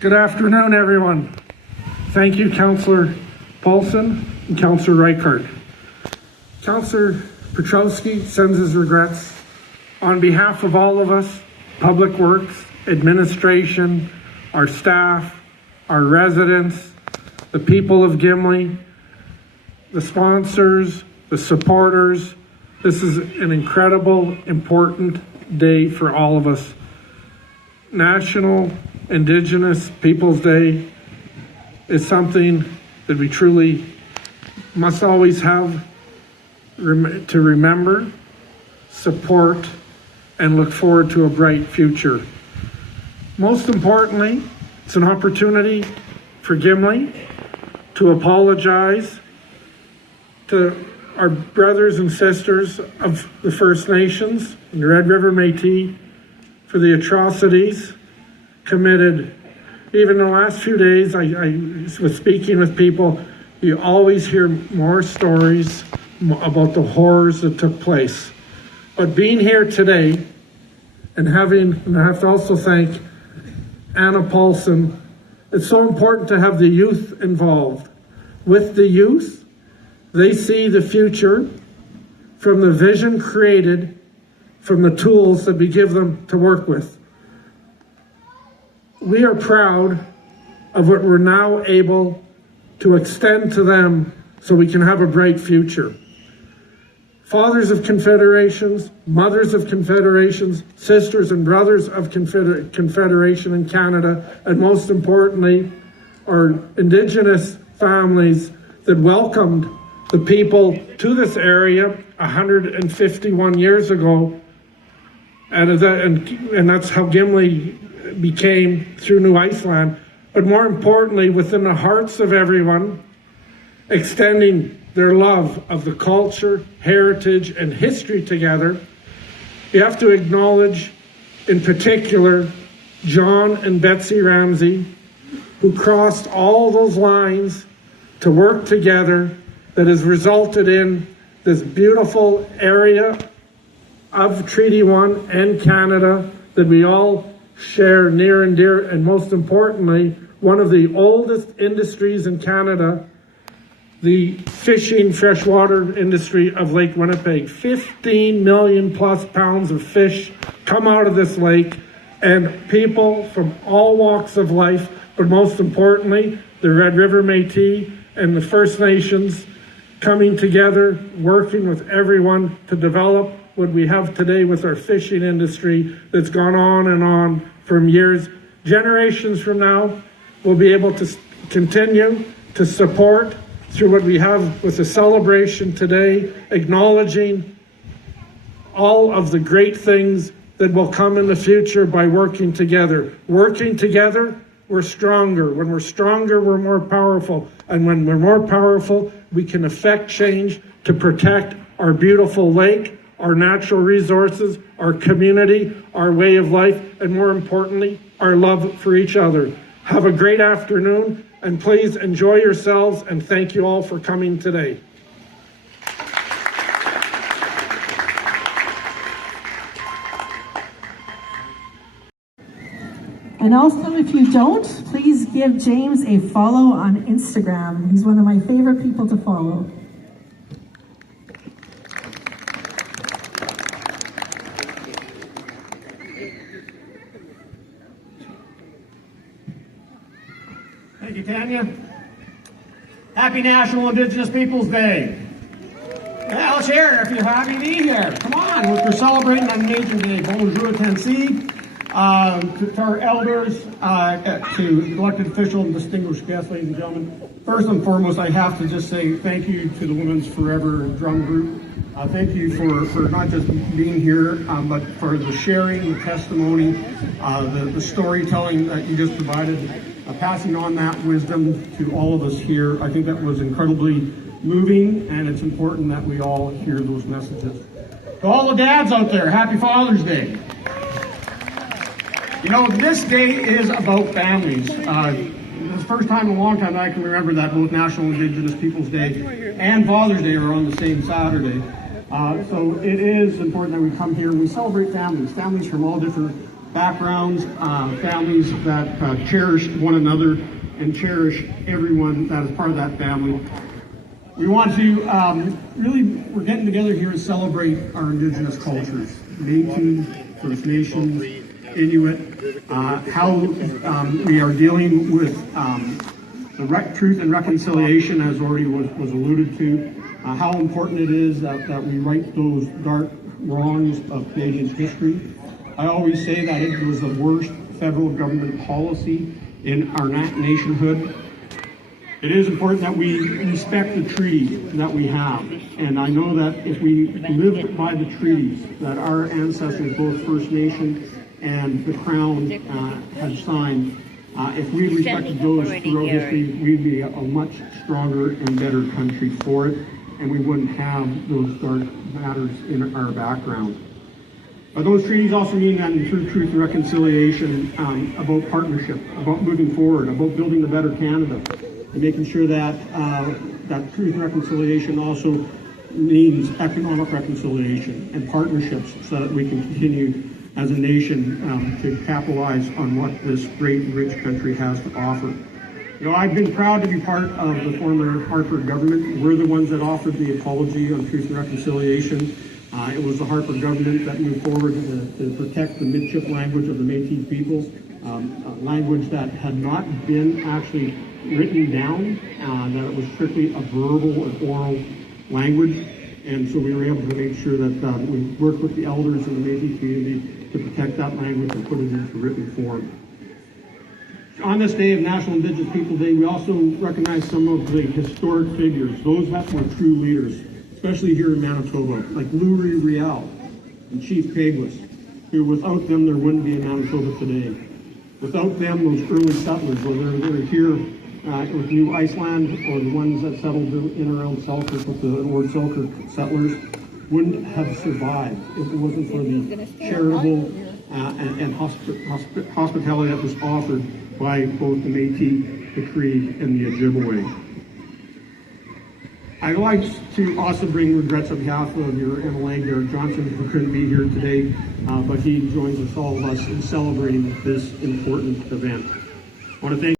Good afternoon, everyone. Thank you, Councillor Paulson and Councillor Reichart. Councillor Petrowski sends his regrets. On behalf of all of us, Public Works, administration, our staff, our residents, the people of Gimli, the sponsors, the supporters, this is an incredible, important day for all of us. National Indigenous Peoples Day is something that we truly must always have to remember, support, and look forward to a bright future. Most importantly, it's an opportunity for Gimli to apologize to our brothers and sisters of the First Nations and the Red River Métis for the atrocities committed. Even in the last few days, I was speaking with people, you always hear more stories about the horrors that took place. But being here today and I have to also thank Anna Paulson, it's so important to have the youth involved. With the youth, they see the future from the vision created from the tools that we give them to work with. We are proud of what we're now able to extend to them so we can have a bright future. Fathers of confederations, mothers of confederations, sisters and brothers of confederation in Canada, and most importantly, our Indigenous families that welcomed the people to this area 151 years ago, and that's how Gimli became through New Iceland. But more importantly, within the hearts of everyone, extending their love of the culture, heritage, and history together. You have to acknowledge, in particular, John and Betsy Ramsey, who crossed all those lines to work together that has resulted in this beautiful area of Treaty 1 and Canada that we all share near and dear, and most importantly, one of the oldest industries in Canada, the fishing freshwater industry of Lake Winnipeg. 15 million plus pounds of fish come out of this lake, and people from all walks of life, but most importantly, the Red River Métis and the First Nations coming together, working with everyone to develop what we have today with our fishing industry that's gone on from years. Generations from now, we'll be able to continue to support through what we have with the celebration today, acknowledging all of the great things that will come in the future by working together. Working together, we're stronger. When we're stronger, we're more powerful. And when we're more powerful, we can affect change to protect our beautiful lake, our natural resources, our community, our way of life, and more importantly, our love for each other. Have a great afternoon, and please enjoy yourselves, and thank you all for coming today. And also, if you don't, please give James a follow on Instagram. He's one of my favorite people to follow. Thank you, Tanya. Happy National Indigenous Peoples Day. Yeah, let's hear it if you're happy to be here. Come on, we're celebrating a major day. Bonjour, Tensi. To our elders, to elected officials and distinguished guests, ladies and gentlemen. First and foremost, I have to just say thank you to the Women's Forever Drum Group. Thank you for not just being here, but for the sharing, the testimony, the storytelling that you just provided, passing on that wisdom to all of us here. I think that was incredibly moving, and it's important that we all hear those messages. To all the dads out there, happy Father's Day. You know, this day is about families. It's the first time in a long time that I can remember that both National Indigenous Peoples Day and Father's Day are on the same Saturday. So it is important that we come here and we celebrate families from all different backgrounds, families that cherish one another and cherish everyone that is part of that family. We want to we're getting together here to celebrate our Indigenous cultures, Métis, First Nations, Inuit, how we are dealing with the truth and reconciliation, as already was alluded to, how important it is that we right those dark wrongs of Canadian history. I always say that it was the worst federal government policy in our nationhood. It is important that we respect the treaties that we have. And I know that if we live by the treaties that our ancestors, both First Nation and the Crown, had signed, if we respected those throughout history, we'd be a much stronger and better country for it, and we wouldn't have those dark matters in our background. But those treaties also mean that through truth and reconciliation, about partnership, about moving forward, about building a better Canada, and making sure that that truth and reconciliation also means economic reconciliation and partnerships so that we can continue as a nation to capitalize on what this great and rich country has to offer. You know, I've been proud to be part of the former Harper government. We're the ones that offered the apology on truth and reconciliation. It was the Harper government that moved forward to protect the midship language of the Métis peoples, a language that had not been actually written down, that it was strictly a verbal or oral language. And so we were able to make sure that we worked with the elders in the Métis community to protect that language and put it into written form. On this day of National Indigenous People Day, we also recognize some of the historic figures, those that were true leaders, especially here in Manitoba, like Louis Riel and Chief Peguis, who without them there wouldn't be a Manitoba today. Without them, those early settlers, whether they're here with New Iceland or the ones that settled in around Selkirk with the Lord Selkirk settlers, wouldn't have survived if it wasn't for the charitable and hospitality that was offered by both the Métis, the Cree, and the Ojibwe. I'd like to also bring regrets on behalf of your MLA, Derek Johnson, who couldn't be here today, but he joins us, all of us, in celebrating this important event. I want to thank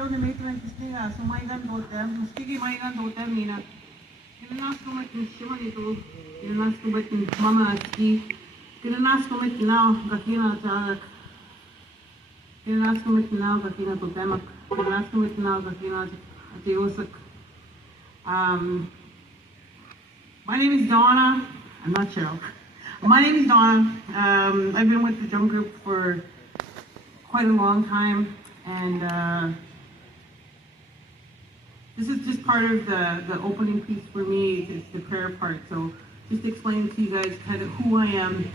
Tayo na may kisne nga, sumaygan dotem, mustigi maygan dotem nina. Kinanas ko mat ni Shima nito, kinanas ko mat ni Mama Atski, kinanas ko mat now, kakina tarak. Kinanas ko mat now, kakina totemak, kinanas ko mat now, kakina atiyosak. My name is Donna. I'm not Cheryl. My name is Donna. I've been with the drum group for quite a long time, and this is just part of the opening piece for me. It's the prayer part. So just explaining to you guys kind of who I am.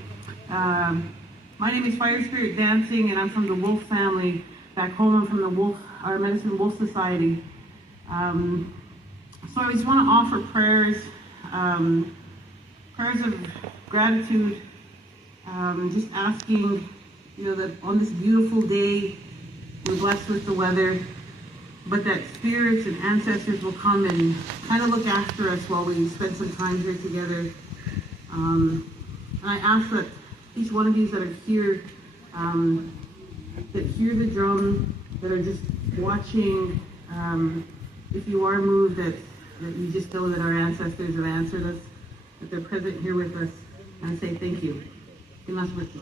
My name is Fire Spirit Dancing, and I'm from the Wolf family. Back home, I'm from the Wolf, our Medicine Wolf Society. So I just want to offer prayers, prayers of gratitude, just asking, that on this beautiful day, we're blessed with the weather, but that spirits and ancestors will come and kind of look after us while we spend some time here together. And I ask that each one of you that are here, that hear the drum, that are just watching, if you are moved, that you just know that our ancestors have answered us, that they're present here with us, and I say thank you. Good night with you.